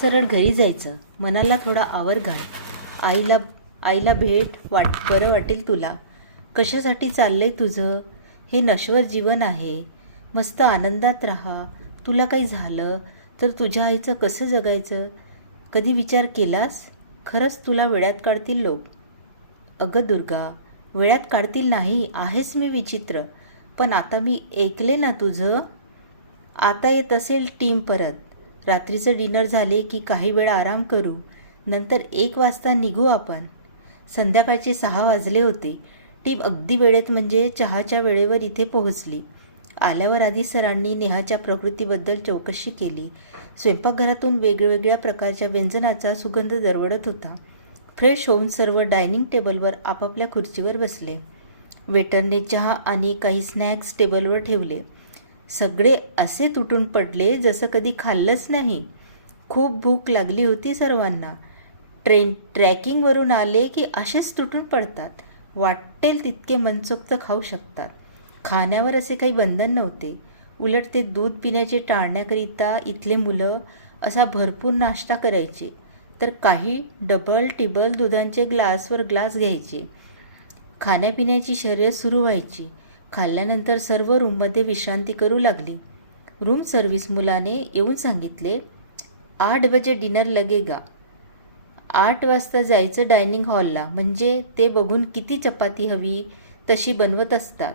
सरळ घरी जायचं. मनाला थोडा आवर घाल. आईला आईला भेट वाट बरं वाटेल तुला. कशासाठी चाललंय तुझं? हे नश्वर जीवन आहे. मस्त आनंदात राहा. तुला काही झालं तर तुझ्या आईचं कसं जगायचं? कधी विचार केलास? खरंच तुला वेळात काढतील लोक. अगं दुर्गा वेळात काढतील नाही आहेस मी विचित्र. पण आता मी ऐकले ना तुझं? आता येत असेल टीम परत. रात्रीचं डिनर झाले की काही वेळ आराम करू. नंतर एक वाजता निघू आपण. संध्याकाळचे सहा वाजले होते. टीम अगदी वेळेत म्हणजे चहाच्या वेळेवर इथे पोहोचली. आल्यावर आधी सरांनी नेहाच्या प्रकृतीबद्दल चौकशी केली. स्वयंपाकघरातून वेगवेगळ्या प्रकारच्या व्यंजनाचा सुगंध दरवडत होता. फ्रेश होऊन सर्व डायनिंग टेबलवर आपापल्या खुर्चीवर बसले. वेटरने चहा आणि काही स्नॅक्स टेबलवर ठेवले. सगळे असे तुटून पडले जसं कधी खाल्लंच नाही. खूप भूक लागली होती सर्वांना. ट्रेन ट्रॅकिंगवरून आले की असेच तुटून पडतात. वाटेल तितके मनसोक्त खाऊ शकतात. खाण्यावर असे काही बंधन नव्हते. उलट ते दूध पिण्याचे टाळण्याकरिता इथले मुलं असा भरपूर नाश्ता करायचे. तर काही डबल टिबल दुधांचे ग्लासवर ग्लास घ्यायचे. खाण्यापिण्याची शर्यत सुरू व्हायची. खाल्ल्यानंतर सर्व रूममध्ये विश्रांती करू लागली. रूम सर्व्हिस मुलाने येऊन सांगितले आठ बजे डिनर लगेगा आठ वाजता जायचं डायनिंग हॉलला म्हणजे ते बघून किती चपाती हवी तशी बनवत असतात.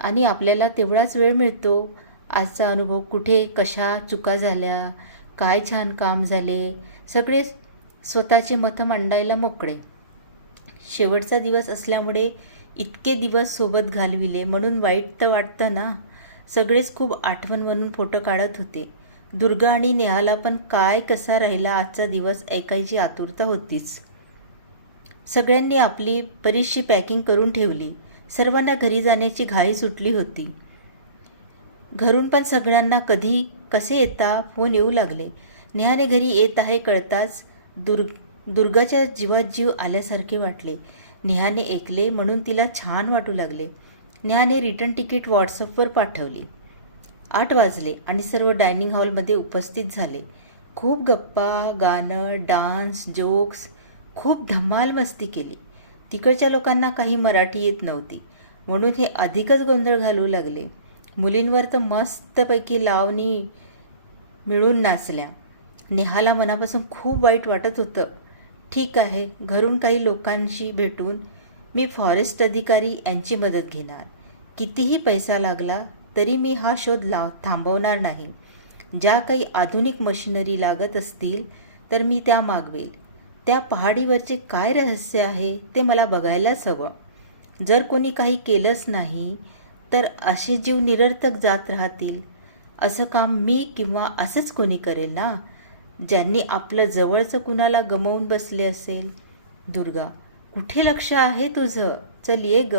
आणि आपल्याला तेवढाच वेळ मिळतो. आजचा अनुभव कुठे कशा चुका झाल्या काय छान काम झाले सगळे स्वतःचे मतं मांडायला मोकळे. शेवटचा दिवस असल्यामुळे इतके दिवस सोबत घालविले म्हणून वाईट तर वाटतं ना. सगळेच खूप आठवण म्हणून फोटो काढत होते. दुर्गा आणि नेहाला पण काय कसा राहिला आजचा दिवस ऐकायची आतुरता होतीच. सगळ्यांनी आपली बरीचशी पॅकिंग करून ठेवली. सर्वांना घरी जाण्याची घाई सुटली होती. घरून पण सगळ्यांना कधी कसे येता फोन येऊ लागले. नेहाने घरी येत आहे कळताच दुर्ग दुर्गाच्या जीवात जीव आल्यासारखे वाटले. नेहाने ऐकले म्हणून तिला छान वाटू लागले. नेहाने रिटर्न तिकीट व्हॉट्सअपवर पाठवली. आठ वाजले आणि सर्व डायनिंग हॉलमध्ये उपस्थित झाले. खूप गप्पा गाणं डान्स जोक्स खूप धमाल मस्ती केली. तिकडच्या लोकांना काही मराठी येत नव्हती. म्हणून हे अधिकच गोंधळ घालू लागले. मुलींवर तर मस्तपैकी लावणी मिळून नाचल्या. नेहाला मनापासून खूप वाईट वाटत होतं. ठीक आहे घरून काही लोकांशी भेटून मी फॉरेस्ट अधिकारी यांची मदत घेणार. कितीही पैसा लागला तरी मी हा शोध लाव थांबवणार नाही. ज्या काही आधुनिक मशिनरी लागत असतील तर मी त्या मागवेल. त्या पहाडीवरचे काय रहस्य आहे ते मला बघायलाच हवं जर कोणी काही केलंच नाही तर असे जीव निरर्थक जात राहतील. असं काम मी किंवा असंच कोणी करेल ना? ज्यांनी आपलं जवळचं कुणाला गमवून बसले असेल? दुर्गा कुठे लक्ष आहे तुझं? चल ये ग.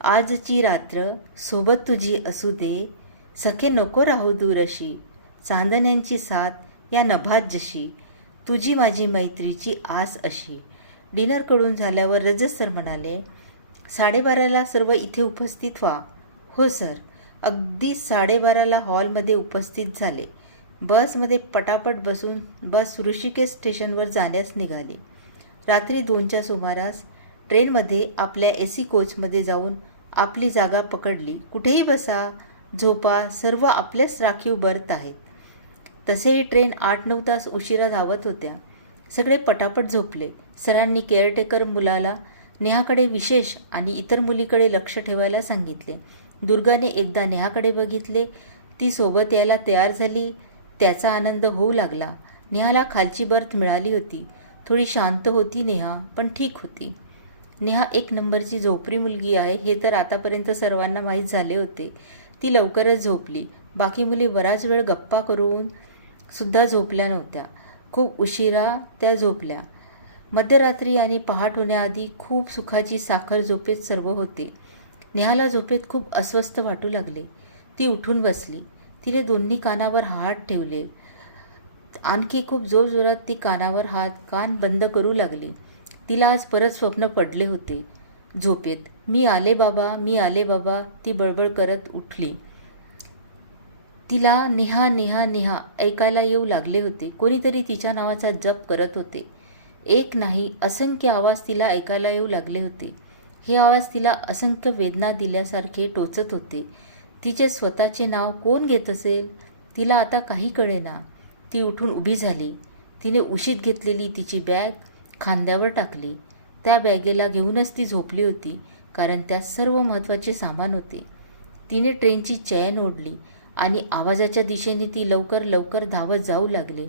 आजची रात्र सोबत तुझी असू दे. सखे नको राहू दूरशी चांदण्यांची साथ या नभात जशी. तुझी माझी मैत्रीची आस अशी. डिनरकडून झाल्यावर रजत सर म्हणाले साडेबाराला सर्व इथे उपस्थित व्हा. हो सर अगदी साडेबाराला हॉलमध्ये उपस्थित झाले. बसमध्ये पटापट बसून बस ऋषिकेश स्टेशनवर जाण्यास निघाली. रात्री दोनच्या सुमारास ट्रेनमध्ये आपल्या ए सी कोचमध्ये जाऊन आपली जागा पकडली. कुठेही बसा झोपा सर्व आपल्याच राखीव बर्थ आहेत. तसेही ट्रेन आठ नऊ तास उशिरा धावत होत्या. सगळे पटापट झोपले. सरांनी केअरटेकर मुलाला नेहाकडे विशेष आणि इतर मुलीकडे लक्ष ठेवायला सांगितले. दुर्गाने एकदा नेहाकडे बघितले. ती सोबत यायला तयार झाली. त्याचा आनंद होऊ लागला. नेहाला खालची बर्थ मिळाली होती. थोडी शांत होती नेहा पण ठीक होती. नेहा एक नंबरची झोपरी मुलगी आहे हे तर आतापर्यंत सर्वांना माहीत झाले होते. ती लवकरच झोपली. बाकी मुली बराच वेळ गप्पा करून सुद्धा झोपल्या नव्हत्या. खूप उशिरा त्या झोपल्या. मध्यरात्री आणि पहाट होण्याआधी खूप सुखाची साखर झोपेत सर्व होते. नेहाला झोपेत खूप अस्वस्थ वाटू लागले. ती उठून बसली. तिने दोन्ही कानावर हात ठेवले. आणखी खूप जोरजोरात ती कानावर हात कान बंद करू लागली. तिला आज परत स्वप्न पडले होते. झोपेत मी आले बाबा मी आले बाबा ती बळबळ करत उठली. तिला नेहा नेहा नेहा ऐकायला येऊ लागले होते. कोणीतरी तिच्या नावाचा जप करत होते. एक नाही असंख्य आवाज तिला ऐकायला येऊ लागले होते. हे आवाज तिला असंख्य वेदना दिल्यासारखे टोचत होते. तिचे स्वतःचे नाव कोण घेत असेल तिला आता काही कळेना. ती उठून उभी झाली. तिने उशीत घेतलेली तिची बॅग खांद्यावर टाकली. त्या बॅगेला घेऊनच ती झोपली होती कारण त्यात सर्व महत्त्वाचे सामान होते. तिने ट्रेनची चैन ओढली आणि आवाजाच्या दिशेने ती लवकर लवकर धावत जाऊ लागली.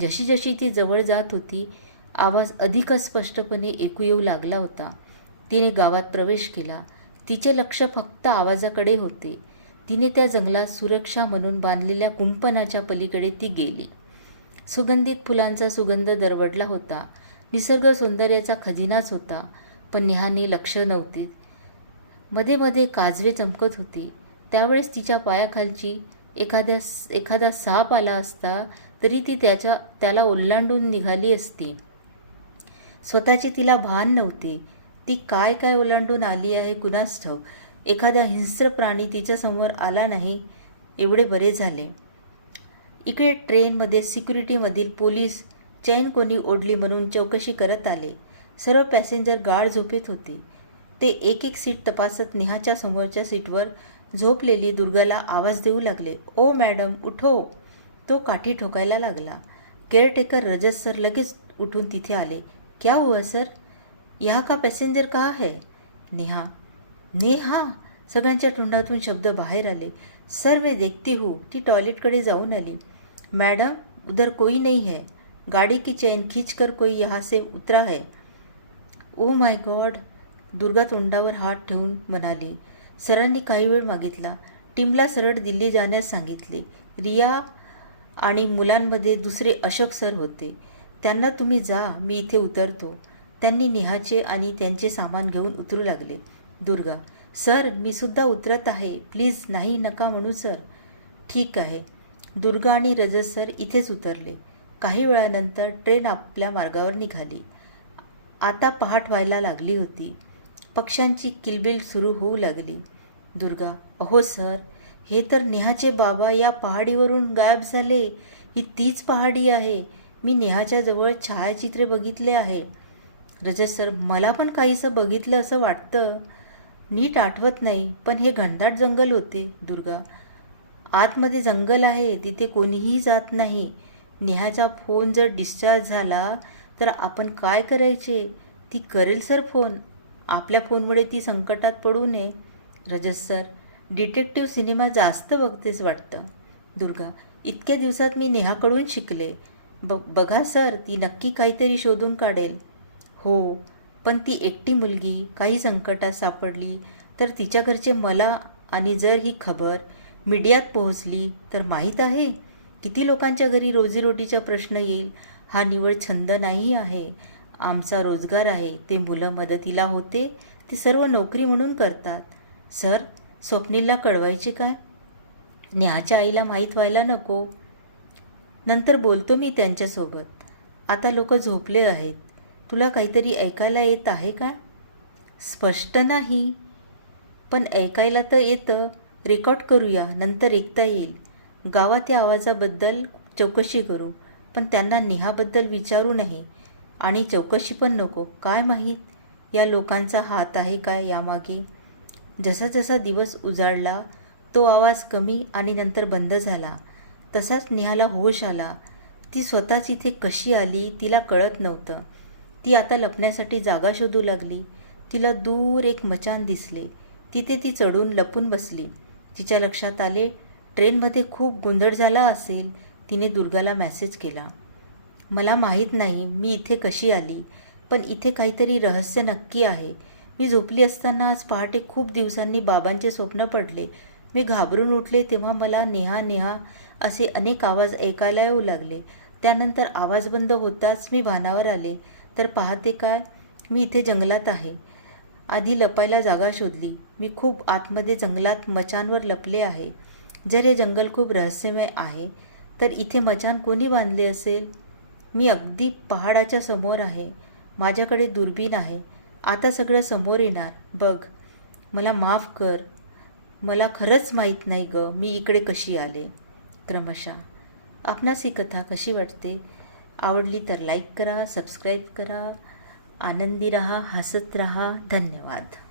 जशी जशी ती जवळ जात होती आवाज अधिकच स्पष्टपणे ऐकू येऊ लागला होता. तिने गावात प्रवेश केला. तिचे लक्ष फक्त आवाजाकडे होते. तिने त्या जंगलात सुरक्षा म्हणून बांधलेल्या कुंपणाच्या पलीकडे ती गेली. सुगंधित फुलांचा सुगंध दरवडला होता. निसर्ग सौंदर्याचा खजिनाच होता पण नेहाने लक्ष नव्हते. मध्ये मध्ये काजवे चमकत होती. त्यावेळेस तिच्या पायाखालची एखाद्या एखादा साप आला असता तरी ती त्याच्या त्याला ओलांडून निघाली असती. स्वतःचे तिला भान नव्हते. ती काय काय ओलांडून आली आहे कुणास ठाऊक? एखादा हिंस्र प्राणी तिच्यासमोर आला नाही एवढे बरे झाले. इकडे ट्रेनमध्ये सिक्युरिटीमधील पोलीस चैन कोणी ओढली म्हणून चौकशी करत आले. सर्व पॅसेंजर गाढ झोपेत होते. ते एक एक सीट तपासत नेहाच्या समोरच्या सीटवर झोपलेली दुर्गाला आवाज देऊ लागले. ओ मॅडम उठो. तो काठी ठोकायला लागला. केअरटेकर रजत सर लगेच उठून तिथे आले. क्या हुआ सर? यहाँ का पॅसेंजर कहा है? नेहा नेहा सगळ्यांच्या तोंडातून शब्द बाहेर आले. सर मी देखती हूँ ती टॉयलेटकडे जाऊन आली. मॅडम उधर कोई नहीं है. गाड़ी की चैन खींचकर कोई यहाँ से उतरा है? ओ माय गॉड दुर्गा तोंडावर हात ठेवून म्हणाली. सरांनी काही वेळ मागितला. टीमला सरळ दिल्ली जाण्यास सांगितले. रिया आणि मुलांमध्ये दुसरे अशोक सर होते. त्यांना तुम्ही जा मी इथे उतरतो. त्यांनी नेहाचे आणि त्यांचे सामान घेऊन उतरू लागले. दुर्गा सर मी सुद्धा उतरत आहे. प्लीज नाही नका म्हणू सर. ठीक आहे. दुर्गा आणि रजत सर इथेच उतरले. काही वेळानंतर ट्रेन आपल्या मार्गावर निघाली. आता पहाट व्हायला लागली होती. पक्ष्यांची किलबिल सुरू होऊ लागली. दुर्गा अहो सर हे तर नेहाचे बाबा या पहाडीवरून गायब झाले. ही तीच पहाडी आहे. मी नेहाच्या जवळ छायाचित्रे बघितले आहे. रजत सर मला पण काहीसं बघितलं असं वाटतं. नीट आठवत नाही पण हे घनदाट जंगल होते दुर्गा. आतमध्ये जंगल आहे तिथे कोणीही जात नाही. नेहाचा फोन जर डिस्चार्ज झाला तर आपण काय करायचे? ती करेल सर फोन. आपल्या फोनमुळे ती संकटात पडू नये. रजत सर डिटेक्टिव्ह सिनेमा जास्त बघतेच वाटतं. दुर्गा इतक्या दिवसात मी नेहाकडून शिकले. ब बघा सर ती नक्की काहीतरी शोधून काढेल. हो पण ती एकटी मुलगी काही संकटात सापडली तर तिच्या घरचे मला आणि जर ही खबर मीडियात पोहोचली तर माहीत आहे? किती लोकांच्या घरी रोजीरोटीचा प्रश्न येईल? हा निवड छंद नाही आहे. आमचा रोजगार आहे. ते मुलं मदतीला होते. ते सर्व नोकरी म्हणून करतात. सर स्वप्नीलला कळवायचे काय? नेहाच्या आईला माहीत व्हायला नको. नंतर बोलतो मी त्यांच्यासोबत. आता लोक झोपले आहेत. तुला काहीतरी ऐकायला येत आहे का? स्पष्ट नाही. पण ऐकायला तर येतं. रेकॉर्ड करूया नंतर ऐकता येईल. गावात या आवाजाबद्दल चौकशी करू पण त्यांना नेहाबद्दल विचारू नये. आणि चौकशी पण नको. काय माहीत? या लोकांचा हात आहे काय यामागे? जसा जसा दिवस उजाडला तो आवाज कमी आणि नंतर बंद झाला. तसाच नेहाला होश आला. ती स्वतःच इथे कशी आली तिला कळत नव्हतं. ती आता लपण्यासाठी जागा शोधू लागली. तिला दूर एक मचान दिसले. तिथे ती चढून लपून बसली. तिच्या लक्षात आले ट्रेनमध्ये खूप गोंधळ झाला असेल. तिने दुर्गाला मेसेज केला. मला माहीत नाही मी इथे कशी आली पण इथे काहीतरी रहस्य नक्की आहे. मी झोपली असताना आज पहाटे खूप दिवसांनी बाबांचे स्वप्न पडले. मी घाबरून उठले तेव्हा मला नेहा नेहा असे अनेक आवाज ऐकायला येऊ लागले. त्यानंतर आवाज बंद होताच मी भानावर आले. तर पाहते काय? मी इथे जंगलात आहे. आधी लपायला जागा शोधली. मी खूप आतमध्ये जंगलात मचानवर लपले आहे. जर हे जंगल खूप रहस्यमय आहे तर इथे मचान कोणी बांधले असेल? मी अगदी पहाडाच्या समोर आहे. माझ्याकडे दुर्बीण आहे. आता सगळं समोर येणार. बघ. मला माफ कर. मला खरंच माहीत नाही ग. मी इकडे कशी आले? क्रमशः. आपणास ही कथा कशी वाटते? आवडली तर लाईक करा सबस्क्राईब करा. आनंदी रहा हसत रहा. धन्यवाद.